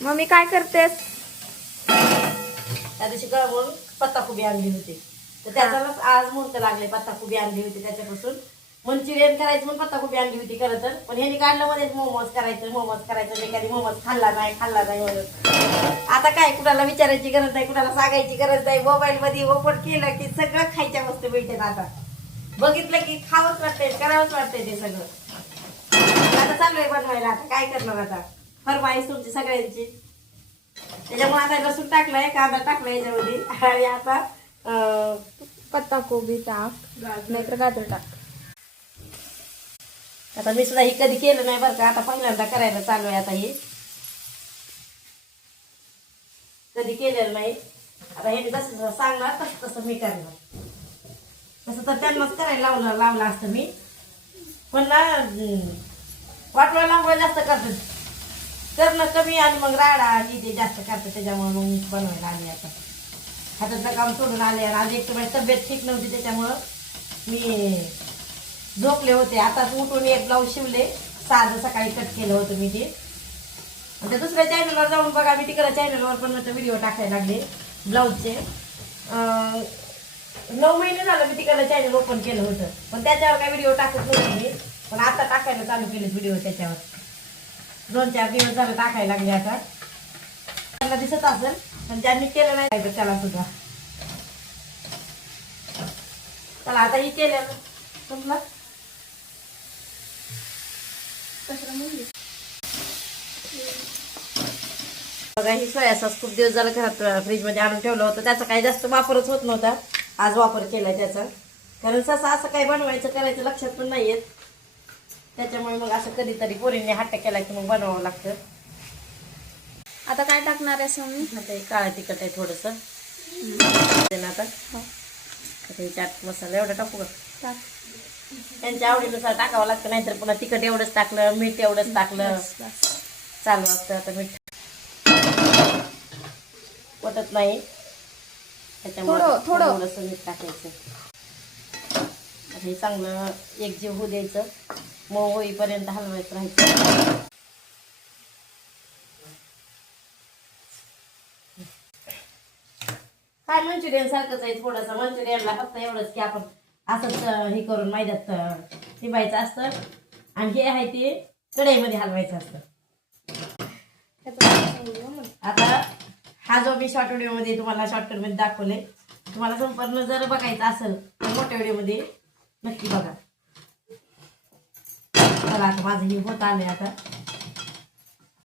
Mummy काय करतेस? त्या दिवशी गळवून पत्ताकोबी आणली होती, तर त्याच्यालाच आज मुहूर्त लागले. पत्ताकोबी आणली होती त्याच्यापासून मंचुरियन करायचं म्हणून पत्ताकोबी आणली होती खरं तर, पण ह्यानी काढलं मध्येच मोमोज करायचं मी कधी मोमोज खाल्ला नाही म्हणून. आता काय कुणाला विचारायची गरज नाही, कुणाला सांगायची गरज नाही. मोबाईल मध्ये ओपन केलं की सगळं खायच्या वस्तू मिळतात. आता बघितलं की खावंच वाटतंय, करावंच वाटतंय ते सगळं. आता चालू आहे बनवायला. आता काय करणार, आता फरमाईश तुमची सगळ्यांची. त्याच्यामुळे आता लसूण टाकलाय, कांदा टाकलाय याच्यामध्ये, आणि आता पत्ताकोबी टाक, नाहीतर गाजर टाक. आता मी सुद्धा हे कधी केलं नाही बरं का, आता पहिल्यांदा करायला चालू आहे. आता हे कधी केलेलं नाही. आता हे जसं सांगणार तसं मी करणार. तसं तर त्यांनाच करायला लावलं असतं मी, पण ना वाटवा लांबळ जास्त करतात, करणं कमी आणि मग राडा ही ते जास्त करतात. त्याच्यामुळे मग मी बनवायला आली. आता हातातलं काम सोडून आले, आणि आज एक तर माझी तब्येत ठीक नव्हती, त्याच्यामुळं मी झोपले होते. आता उठून एक ब्लाऊज शिवले, साधं सकाळी कट केलं होतं मी ते. आणि त्या दुसऱ्या चॅनलवर जाऊन बघा, मी तिकडे चॅनलवर पण व्हिडिओ टाकायला लागले ब्लाऊजचे. 9 महिने झालं मी तिकडे चॅनल ओपन केलं होतं, पण त्याच्यावर काही व्हिडिओ टाकत नव्हते मी. पण आता टाकायला चालू केले व्हिडिओ त्याच्यावर. 2-4 दिवस झालं टाकायला लागले. आता त्यांना दिसत असेल, पण ज्यांनी केलं नाही तर त्याला सुद्धा. चला आता ही केलं तुमला बघा. ही सोया सॉस खूप दिवस झालं घरात फ्रीजमध्ये आणून ठेवलं होतं, त्याचा काही जास्त वापरच होत नव्हता. आज वापर केलाय त्याचा, कारण ससा असं काही बनवायचं करायचं लक्षात पण नाही येत. त्याच्यामुळे मग असं कधीतरी पोरींनी हट्ट केला की मग बनवावं लागतं. आता काय टाकणार आहे मम्मी? आता हे काळं तिखट आहे थोडंसं आता. हे चाट मसाला एवढा टाकू का? टाक. त्यांच्या आवडीनुसार टाकावं लागतं, नाहीतर पुन्हा तिखट एवढंच टाकलं, मीठ एवढंच टाकलं चालू असतं. आता मीठ पटत नाही, त्याच्यामुळे थोडंसं मीठ टाकायचं. हे चांगलं एकजीव होऊ द्यायचं, मऊ होईपर्यंत हलवायचं राहायचं. काय मंचुरियन सारखंच आहे थोडंसं. मंचुरियनला फक्त एवढंच की आपण असंच हे करून मैद्यात ठेवायचं असतं, आणि हे आहे ते कढईमध्ये हलवायचं असतं. आता हा जो मी शॉर्ट व्हिडिओमध्ये तुम्हाला शॉर्टकटमध्ये दाखवले, तुम्हाला संपूर्ण जर बघायचं असेल तर मोठ्या व्हिडिओमध्ये नक्की बघा. चला आता माझं हे होत आलंय. आता